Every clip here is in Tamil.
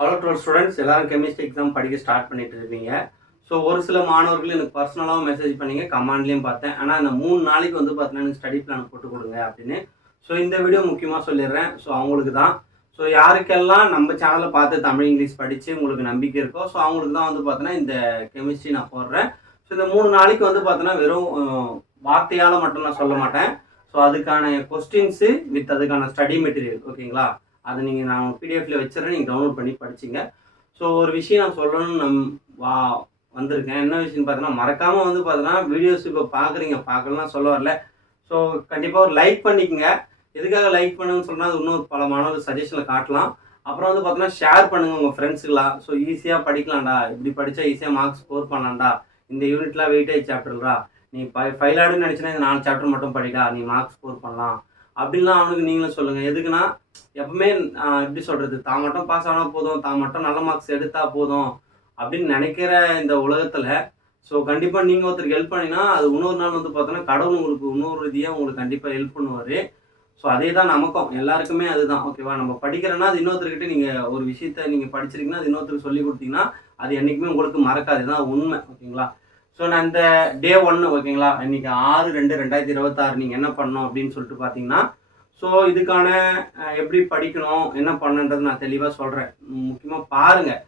ஹலோ டுவெல் ஸ்டூடெண்ட்ஸ், எல்லாரும் கெமிஸ்ட்ரி எக்ஸாம் படிக்க ஸ்டார்ட் பண்ணிட்டு இருப்பீங்க. ஸோ ஒரு சில மாணவர்கள் எனக்கு பர்சனலாகவும் மெசேஜ் பண்ணீங்க, கமெண்ட்லேயும் பார்த்தேன். ஆனால் இந்த 3 நாளைக்கு வந்து பார்த்தீங்கன்னா எனக்கு ஸ்டடி பிளான் போட்டு கொடுங்க அப்படின்னு. ஸோ இந்த வீடியோ முக்கியமாக சொல்லிடுறேன். ஸோ அவங்களுக்கு தான். ஸோ யாருக்கெல்லாம் நம்ம சேனலை பார்த்து தமிழ் இங்கிலீஷ் படித்து உங்களுக்கு நம்பிக்கை இருக்கோ, ஸோ அவங்களுக்கு தான் வந்து பார்த்தீங்கன்னா இந்த கெமிஸ்ட்ரி நான் போடுறேன். ஸோ இந்த 3 நாளைக்கு வந்து பார்த்தீங்கன்னா வெறும் வார்த்தையால் மட்டும் நான் சொல்ல மாட்டேன். ஸோ அதுக்கான கொஸ்டின்ஸு வித் அதுக்கான ஸ்டடி மெட்டீரியல், ஓகேங்களா? அதை நீங்கள் நான் பிடிஎஃப்ல வச்சுறேன், நீங்கள் டவுன்லோட் பண்ணி படிச்சிங்க. ஸோ ஒரு விஷயம் நான் சொல்லணும்னு வந்திருக்கேன். என்ன விஷயம்னு பார்த்தீங்கன்னா, மறக்காமல் வந்து பார்த்தீங்கன்னா வீடியோஸ் இப்போ பார்க்குறீங்க, பார்க்கலாம் சொல்ல வரல. ஸோ கண்டிப்பாக ஒரு லைக் பண்ணிக்கங்க. எதுக்காக லைக் பண்ணுன்னு சொன்னால், அது இன்னும் பல மாணவர்கள் சஜஷனில் காட்டலாம். அப்புறம் வந்து பார்த்தீங்கன்னா ஷேர் பண்ணுங்கள் உங்கள் ஃப்ரெண்ட்ஸுக்கெலாம். ஸோ ஈஸியாக படிக்கலாம்டா, இப்படி படித்தா ஈஸியாக மார்க்ஸ் ஸ்கோர் பண்ணலாம்டா, இந்த யூனிட்லாம் வெயிட்டேஜ் சாப்டர்டா, நீ ஃபைலாடுன்னு நினச்சினா இந்த 4 சாப்டர் மட்டும் படிடா, நீ மார்க்ஸ் ஸ்கோர் பண்ணலாம் அப்படின்லாம் அவனுக்கு நீங்களும் சொல்லுங்கள். எதுக்குன்னா, எப்பவுமே எப்படி சொல்கிறது, தான் மட்டும் பாஸ் ஆனால் போதும், தான் மட்டும் நல்ல மார்க்ஸ் எடுத்தால் போதும் அப்படின்னு நினைக்கிற இந்த உலகத்தில், ஸோ கண்டிப்பாக நீங்கள் ஒருத்தருக்கு ஹெல்ப் பண்ணினா அது இன்னொரு நாள் வந்து பார்த்தோன்னா கடவுள் உங்களுக்கு இன்னொரு ரீதியாக உங்களுக்கு கண்டிப்பாக ஹெல்ப் பண்ணுவார். ஸோ அதே தான் நமக்கும் எல்லாருக்குமே அதுதான், ஓகேவா? நம்ம படிக்கிறோன்னா அது இன்னொருத்தர்கிட்ட நீங்கள் ஒரு விஷயத்த நீங்கள் படிச்சிருக்கீங்கன்னா அது இன்னொருத்தருக்கு சொல்லி கொடுத்தீங்கன்னா அது என்றைக்குமே உங்களுக்கு மறக்காது. தான் உண்மை, ஓகேங்களா? ஸோ நான் இந்த டே 1, ஓகேங்களா, இன்றைக்கி 6/2/2026 நீங்கள் என்ன பண்ணணும் அப்படின்னு சொல்லிட்டு பார்த்தீங்கன்னா, ஸோ இதுக்கான எப்படி படிக்கணும், என்ன பண்ணுன்றது நான் தெளிவாக சொல்கிறேன். முக்கியமாக பாருங்கள்,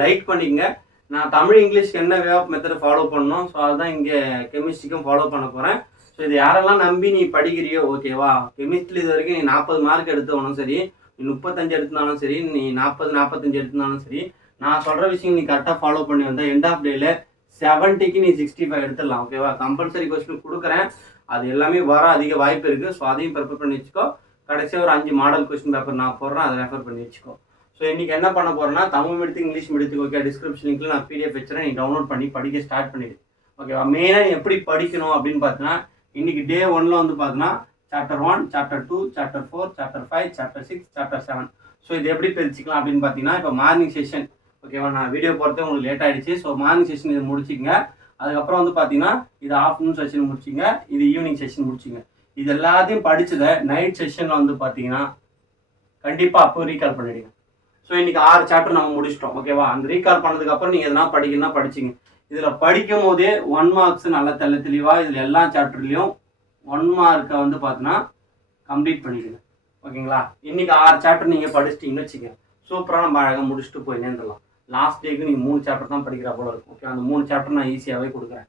லைக் பண்ணிக்கங்க. நான் தமிழ் இங்கிலீஷ்க்கு என்ன வே ஆஃப் மெத்தட் ஃபாலோ பண்ணணும், ஸோ அதுதான் இங்கே கெமிஸ்ட்ரிக்கும் ஃபாலோ பண்ண போகிறேன். ஸோ இது யாரெல்லாம் நம்பி நீ படிக்கிறியோ, ஓகேவா? கெமிஸ்ட்ரி இது வரைக்கும் நீ 40 மார்க் எடுத்தவனும் சரி, நீ 35 எடுத்திருந்தாலும் சரி, நீ 40-45 எடுத்திருந்தாலும் சரி, நான் சொல்கிற விஷயம் நீ கரெக்டாக ஃபாலோ பண்ணி வந்தால் எண்ட் ஆஃப் டேல 70க்கு நீ 65 எடுத்துடலாம், ஓகேவா? கம்பல்சரி கொஸ்டின் கொடுக்குறேன், அது எல்லாமே வர அதிக வாய்ப்பு இருக்குது. ஸோ அதையும் ப்ரிப்பேர் பண்ணி வச்சுக்கோ. கடைசியாக ஒரு 5 மாடல் கொஸ்டின் பேப்பர் நான் போடுறேன், அதை ரெஃபர் பண்ணி வச்சுக்கோ. ஸோ இன்றைக்கி என்ன பண்ண போகிறேன்னா, தமிழ் மீடியத்துக்கு இங்கிலீஷ் மீடியத்துக்கு, ஓகே, டிஸ்கிரிப்ஷன் லிங்க்கில் நான் பிடிஎஃப் வச்சுறேன், நீ டவுன்லோட் பண்ணி படிக்க ஸ்டார்ட் பண்ணிவிடு, ஓகேவா? மெயினாக எப்படி படிக்கணும் அப்படின்னு பார்த்தீங்கன்னா, இன்றைக்கி டே 1ல் வந்து பார்த்தீங்கன்னா chapter 1, chapter 2, chapter 4, chapter 5, chapter 6, chapter 7. So இது எப்படி பிரிச்சுக்கலாம் அப்படின்னு பார்த்தீங்கன்னா, இப்போ மார்னிங் செஷன், ஓகேவா? நான் வீடியோ போகிறதே உங்களுக்கு லேட் ஆகிடுச்சு. ஸோ மார்னிங் செஷன் இதை முடிச்சிங்க. அதுக்கப்புறம் வந்து பார்த்தீங்கன்னா இது ஆஃப்டர்நூன் செஷன் முடிச்சிங்க, இது ஈவினிங் செஷன் முடிச்சிங்க. இது எல்லாத்தையும் படித்ததை நைட் செஷனில் வந்து பார்த்தீங்கன்னா கண்டிப்பாக அப்போ ரீகால் பண்ணிடுங்க. ஸோ இன்றைக்கி 6 சாப்டர் நம்ம முடிச்சிட்டோம், ஓகேவா? அந்த ரீகால் பண்ணதுக்கப்புறம் நீங்கள் எதனா படிக்கணும்னா படிச்சிங்க. இதில் படிக்கும் போதே 1 மார்க்ஸ் நல்லா தெளிவாக இதில் எல்லா சாப்டர்லேயும் 1 மார்க்கை வந்து பார்த்தீங்கன்னா கம்ப்ளீட் பண்ணிடுங்க, ஓகேங்களா? இன்றைக்கி 6 சாப்டர் நீங்கள் படிச்சிட்டிங்கன்னு வச்சுங்க, சூப்பராக நம்ம அழகாக முடிச்சுட்டு போய் நேர்ந்துடலாம். லாஸ்ட் டேக்கு நீங்கள் 3 சாப்டர் தான் படிக்கிற போல இருக்கும், ஓகே? அந்த 3 சாப்டர் நான் ஈஸியாகவே கொடுக்குறேன்.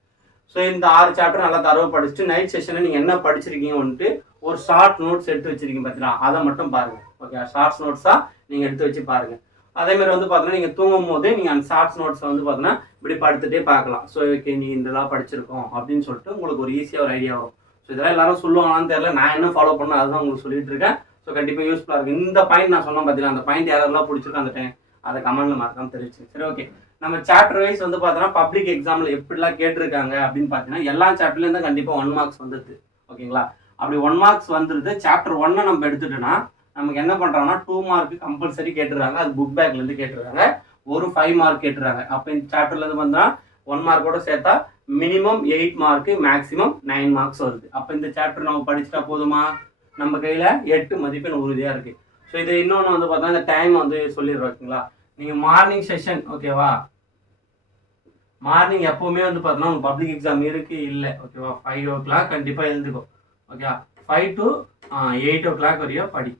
ஸோ இந்த 6 சாப்டர் நல்லா தரவு படிச்சுட்டு நைட் செஷனில் நீங்கள் என்ன படிச்சிருக்கீங்க வந்துட்டு ஒரு ஷார்ட் நோட்ஸ் எடுத்து வச்சிருக்கீங்க பார்த்தீங்களா, அதை மட்டும் பாருங்கள், ஓகே? ஷார்ட்ஸ் நோட்ஸாக நீங்கள் எடுத்து வச்சு பாருங்கள். அதேமாதிரி வந்து பார்த்தீங்கன்னா நீங்கள் தூங்கும் போது நீங்கள் அந்த ஷார்ட்ஸ் நோட்ஸை வந்து பார்த்தீங்கன்னா இப்படி படுத்துகிட்டே பார்க்கலாம். ஸோ ஓகே, நீங்கள் இதெல்லாம் படிச்சிருக்கோம் அப்படின்னு சொல்லிட்டு உங்களுக்கு ஒரு ஈஸியாக ஒரு ஐடியா வரும். ஸோ இதெல்லாம் எல்லாரும் சொல்லுவாங்களான்னு தெரியல, நான் என்ன ஃபாலோ பண்ணணும் அதுதான் உங்களுக்கு சொல்லிட்டு இருக்கேன். ஸோ கண்டிப்பாக யூஸ்ஃபுல்லாக இருக்குது. இந்த பாயிண்ட் நான் சொன்னேன் பார்த்தீங்கன்னா, அந்த பாயிண்ட் யாரெல்லாம் பிடிச்சிருக்கோம் அந்த டைம் அதை கமெண்ட்ல மறக்காம தெரிவிச்சு. சரி, ஓகே. நம்ம சாப்டர் வைஸ் வந்து பார்த்தோன்னா பப்ளிக் எக்ஸாமில் எப்படிலாம் கேட்டிருக்காங்க அப்படின்னு பார்த்தீங்கன்னா, எல்லா சாப்டர்லேயும் தான் கண்டிப்பாக 1 மார்க்ஸ் வந்துடுது, ஓகேங்களா? அப்படி 1 மார்க்ஸ் வந்துடுது. சாப்டர் 1 நம்ம எடுத்துட்டோன்னா நமக்கு என்ன பண்ணுறாங்கன்னா 2 மார்க் கம்பல்சரி கேட்டுருக்காங்க. அது புக் பேக்லேருந்து கேட்டுருக்காங்க. ஒரு 5 மார்க் கேட்டுருக்காங்க. அப்போ இந்த சாப்டர்லேருந்து பார்த்தா 1 மார்க்கோட சேர்த்தா மினிமம் 8 மார்க்கு, மேக்ஸிமம் 9 மார்க்ஸ் வருது. அப்போ இந்த சாப்டர் நம்ம படிச்சுட்டா போதுமா? நம்ம கையில் 8 மதிப்பெண் உறுதியாக இருக்குது. ஸோ இது இன்னொன்று வந்து பார்த்தா இந்த டைம் வந்து சொல்லிடுறோம், ஓகேங்களா? நீங்கள் மார்னிங் செஷன், ஓகேவா? மார்னிங் எப்போவுமே வந்து பார்த்தோன்னா உங்களுக்கு பப்ளிக் எக்ஸாம் இருக்குது இல்லை, ஓகேவா? 5 o'clock கண்டிப்பாக எழுந்துக்கும், ஓகேவா? 5 to 8 o'clock வரையும் படி,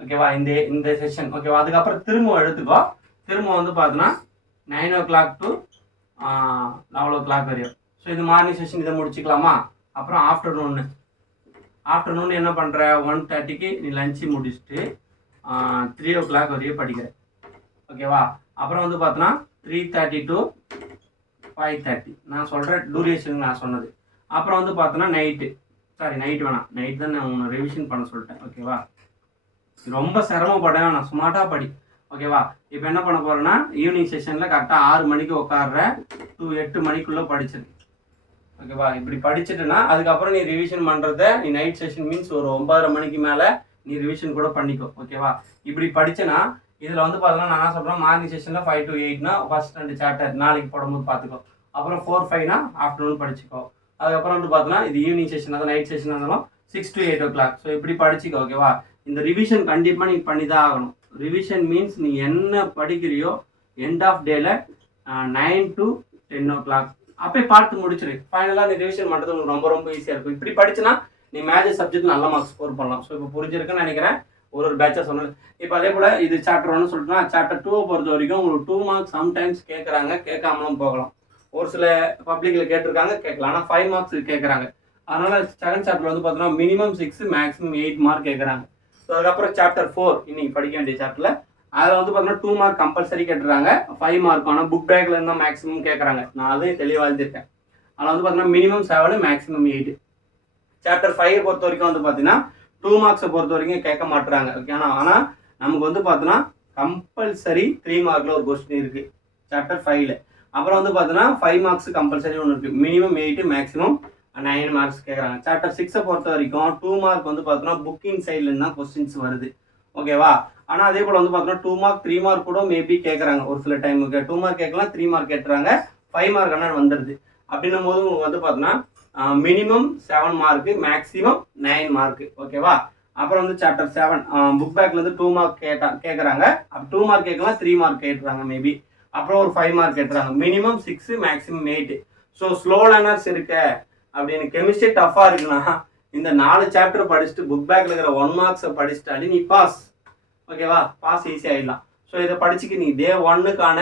ஓகேவா? இந்த செஷன், ஓகேவா? அதுக்கப்புறம் திரும்ப எடுத்துக்கோ. திரும்ப வந்து பார்த்தோன்னா 9 o'clock to 11 o'clock வரையும். ஸோ இது மார்னிங் செஷன், இதை முடிச்சுக்கலாமா? அப்புறம் ஆஃப்டர்நூன் என்ன பண்ணுற? 1:30க்கு நீ லஞ்சு முடிச்சுட்டு 3 o'clock வரையும் படிக்கிற, ஓகேவா? அப்புறம் வந்து பார்த்தோன்னா 3:30 to 5:30 நான் சொல்கிற டூரேஷன் நான் சொன்னது. அப்புறம் வந்து பார்த்தோன்னா நைட்டு வேணாம், நைட் தான் நான் உன்னை ரிவிஷன் பண்ண சொல்லிட்டேன், ஓகேவா? ரொம்ப சிரமப்பட நான் ஸ்மார்ட்டாக படி, ஓகேவா? இப்போ என்ன பண்ண போகிறேன்னா ஈவினிங் செஷனில் கரெக்டாக 6 மணிக்கு உட்காடுற to 8 மணிக்குள்ளே படிச்சிரு, ஓகேவா? இப்படி படிச்சுட்டுனா அதுக்கப்புறம் நீ ரிவிஷன் பண்ணுறத நீ நைட் செஷன் மீன்ஸ் ஒரு 9:30 மணிக்கு மேலே நீ ரிவிஷன் கூட பண்ணிக்கோ, ஓகேவா? இப்படி படிச்சேன்னா இதில் வந்து பார்த்தோன்னா நான் என்ன சொல்கிறேன், மார்னிங் செஷனில் 5 to 8னா ஃபர்ஸ்ட் 2 சாப்டர் நாளைக்கு போடும்போது பார்த்துக்கோ. அப்புறம் 4-5னா ஆஃப்டர்நூன் படிச்சுக்கோ. அதுக்கப்புறம் வந்து பார்த்தோன்னா இது ஈவினிங் செஷன், அதாவது நைட் செஷன் இருந்தாலும் 6 to 8 o'clock. ஸோ இப்படி படிச்சுக்கோ, ஓகேவா? இந்த ரிவிஷன் கண்டிப்பாக நீங்கள் பண்ணி தான் ஆகணும். ரிவிஷன் மீன்ஸ் நீ என்ன படிக்கிறியோ எண்ட் ஆஃப் டேல 9 to 10 o'clock அப்போ பார்த்து முடிச்சிரு. ஃபைனலாக நீ ரிவிஷன் பண்ணுறது உங்களுக்கு ரொம்ப ரொம்ப ஈஸியாக இருக்கும். இப்படி படிச்சுன்னா நீ மேஜர் சப்ஜெக்ட் நல்ல மார்க்ஸ் ஸ்கோர் பண்ணலாம். ஸோ இப்போ புரிஞ்சிருக்குன்னு நினைக்கிறேன். ஒரு பேட்சாக சொன்னது. இப்போ அதே போல் இது சாப்டர் 1 சொல்லிட்டுனா சாப்டர் 2 பொறுத்த வரைக்கும் உங்களுக்கு 2 மார்க்ஸ் சம்டைம்ஸ் கேட்குறாங்க, கேட்காமலும் போகலாம். ஒரு சில பப்ளிக்கில் கேட்டிருக்காங்க, கேட்கலாம். ஆனால் 5 மார்க்ஸ் கேட்குறாங்க. அதனால் செகண்ட் சாப்டர் வந்து பார்த்தோன்னா மினிமம் 6 மேக்ஸிமம் 8 மார்க் கேட்குறாங்க. ஸோ அதுக்கப்புறம் சாப்டர் 4 இன்னைக்கு படிக்க வேண்டிய சாப்டரில் அதில் வந்து பார்த்தீங்கன்னா 2 மார்க் கம்பல்சரி கேட்டுறாங்க, 5 மார்க். ஆனால் புக் பேக்கில் இருந்தால் மேக்ஸிமம் கேட்குறாங்க. நான் அதையும் தெளிவாக எழுதியிருக்கேன். அதில் வந்து பார்த்தீங்கன்னா மினிமம் 7 மேக்ஸிமம் 8. சாப்டர் 5 பொறுத்த வரைக்கும் வந்து பார்த்தீங்கன்னா 2 மார்க்ஸை பொறுத்த வரைக்கும் கேட்க மாட்டுறாங்க. ஓகே, ஆனால் நமக்கு வந்து பார்த்தோன்னா கம்பல்சரி 3 மார்க்கில் ஒரு கொஸ்டின் இருக்குது சாப்டர் 5ல். அப்புறம் வந்து பார்த்தீங்கன்னா 5 மார்க்ஸ் கம்பல்சரி ஒன்று இருக்குது. மினிமம் 8 மேக்ஸிமம் 9 மார்க்ஸ் கேட்குறாங்க. சாப்டர் 6 பொறுத்த வரைக்கும் 2 மார்க் வந்து பார்த்தோன்னா புக்கிங் சைட்லேருந்து தான் கொஸ்டின்ஸ் வருது. ஓகேவா? ஆனால் அதே போல் வந்து பார்த்தோன்னா 2 மார்க் 3 மார்க் கூட மேபி கேட்குறாங்க. ஒரு சில டைமுக்கு 2 மார்க் கேட்கலாம், 3 மார்க் கேட்டுறாங்க, 5 மார்க் ஆனால் வந்துடுது. அப்படின்னும் போது உங்களுக்கு வந்து பார்த்தோன்னா மினிமம் 7 மார்க்கு மேக்ஸிமம் 9 மார்க்கு. ஓகேவா? அப்புறம் வந்து சாப்டர் 7 புக் பேக்லேருந்து 2 மார்க் கேட்குறாங்க. அப்போ 2 மார்க் கேட்கலாம், 3 மார்க் கேட்டுறாங்க மேபி. அப்புறம் ஒரு 5 மார்க் கேட்டுறாங்க. Minimum 6 maximum 8. So slow learners இருக்க அப்படின்னு கெமிஸ்ட்ரி டஃப்பாக இருக்குன்னா இந்த 4 சாப்டர் படிச்சுட்டு புக் பேக்கில் இருக்கிற 1 மார்க்ஸை படிச்சுட்டாலே நீ பாஸ். ஓகேவா? பாஸ் ஈஸியாக ஆகிடலாம். ஸோ இதை படிச்சுக்கு நீ டே 1க்கான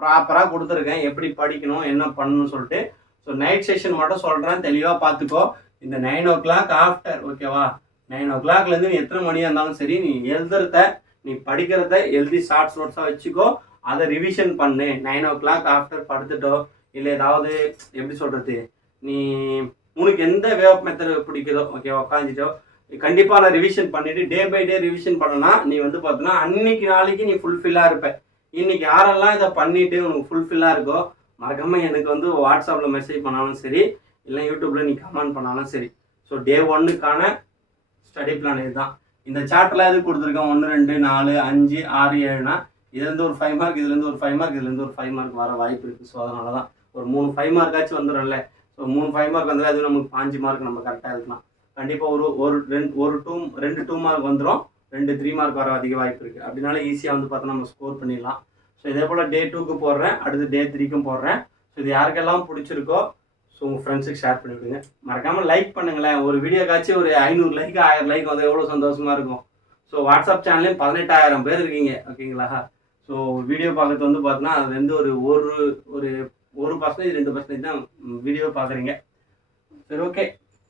ப்ராப்பராக கொடுத்துருக்கேன் எப்படி படிக்கணும் என்ன பண்ணணும்னு சொல்லிட்டு. ஸோ நைட் செஷன் மட்டும் சொல்கிறேன், தெளிவாக பார்த்துக்கோ. இந்த 9 o'clock ஆஃப்டர், ஓகேவா? 9 o'clockலேருந்து நீ எத்தனை மணியாக இருந்தாலும் சரி, நீ எழுதுறத நீ படிக்கிறத எழுதி ஷார்ட்ஸ் நோட்ஸாக வச்சுக்கோ. அதை ரிவிஷன் பண்ணு. 9 o'clock ஆஃப்டர் படுத்துட்டோ இல்லை ஏதாவது எப்படி சொல்கிறது, நீ உனக்கு எந்த வே ஆஃப் மெத்தட் பிடிக்குதோ ஓகேவா உட்காந்துட்டோ கண்டிப்பாக நான் ரிவிஷன் பண்ணிவிட்டு டே பை டே ரிவிஷன் பண்ணனா நீ வந்து பார்த்தோன்னா அன்னைக்கு நாளைக்கு நீ ஃபுல்ஃபில்லாக இருப்ப. இன்னைக்கு யாரெல்லாம் இதை பண்ணிவிட்டு உனக்கு ஃபுல்ஃபில்லாக இருக்கோ மறக்காமல் எனக்கு வந்து வாட்ஸ்அப்பில் மெசேஜ் பண்ணாலும் சரி, இல்லை யூடியூப்பில் நீ கமெண்ட் பண்ணாலும் சரி. ஸோ டே 1க்கான ஸ்டடி பிளான் இதுதான். இந்த சாப்டரில் எது கொடுத்துருக்கேன் 1 2 4 5 6 7னா இதுலேருந்து ஒரு 5 மார்க், இதுலேருந்து ஒரு 5 மார்க், இதுலேருந்து ஒரு 5 மார்க் வர வாய்ப்பு இருக்குது. ஸோ அதனால தான் ஒரு 3 5 மார்க்காச்சும் வந்துடும்ல. ஸோ 3 5 மார்க் வந்தால் அது நமக்கு 5 மார்க் நம்ம கரெக்டாக இருக்கலாம். கண்டிப்பாக ஒரு 2 மார்க் வந்துடும், 2 3 மார்க் வர அதிக வாய்ப்பு இருக்குது. அப்படின்னால ஈஸியாக வந்து பார்த்தா நம்ம ஸ்கோர் பண்ணிடலாம். ஸோ இதே போல் டே 2க்கு போடுறேன், அடுத்து டே 3க்கும் போடுறேன். ஸோ இது யாருக்கெல்லாம் பிடிச்சிருக்கோ ஸோ உங்கள் ஃப்ரெண்ட்ஸுக்கு ஷேர் பண்ணிவிடுங்க. மறக்காமல் லைக் பண்ணுங்களேன். ஒரு வீடியோக்காச்சும் ஒரு 500 லைக் 1000 லைக் வந்து எவ்வளோ சந்தோஷமாக இருக்கும். ஸோ வாட்ஸ்அப் சேனல்லையும் 18,000 பேர் இருக்கீங்க. ஓகேங்களா? ஸோ வீடியோ பார்க்கறது வந்து பார்த்தீங்கன்னா அது வந்து ஒரு 1% 2% தான் வீடியோ பார்க்குறீங்க. சரி, ஓகே,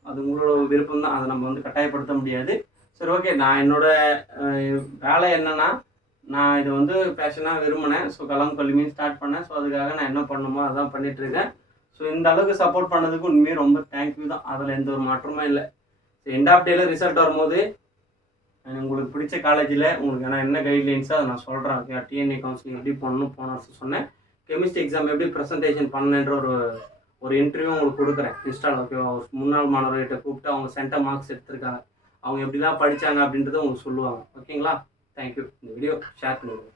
அது உங்களோட விருப்பம் தான், அதை நம்ம வந்து கட்டாயப்படுத்த முடியாது. சரி, ஓகே, நான் என்னோட வேலை என்னன்னா நான் இதை வந்து பேஷனாக விரும்பினேன். ஸோ கலாம் கல்வியும் ஸ்டார்ட் பண்ணேன். ஸோ அதுக்காக நான் என்ன பண்ணணுமோ அதான் பண்ணிகிட்ருக்கேன். ஸோ இந்த அளவுக்கு சப்போர்ட் பண்ணதுக்கு உண்மையாக ரொம்ப தேங்க்யூ தான். அதில் எந்த ஒரு மாற்றமே இல்லை. ஸோ எண்ட் ஆஃப் டேல ரிசல்ட் வரும்போது உங்களுக்கு பிடிச்ச காலேஜில் உங்களுக்கு நான் என்ன கைட்லைன்ஸோ அதை நான் சொல்கிறேன். ஓகே, டிஎன்ஏ கவுன்சிலிங் எப்படி பண்ணணும் போன வருஷம் சொன்னேன். கெமிஸ்ட்ரி எக்ஸாம் எப்படி ப்ரெசன்டேஷன் பண்ணேன்ற ஒரு இன்டர்வியூ உங்களுக்கு கொடுக்குறேன் இன்ஸ்டால். ஓகேவா? முன்னாள் மாணவர்கிட்ட கூப்பிட்டு அவங்க சென்டர் மார்க்ஸ் எடுத்திருக்காங்க, அவங்க எப்படிலாம் படித்தாங்க அப்படின்றத உங்களுக்கு சொல்லுவாங்க. ஓகேங்களா? தேங்க்யூ. இந்த வீடியோ ஷேர் பண்ணுங்கள்.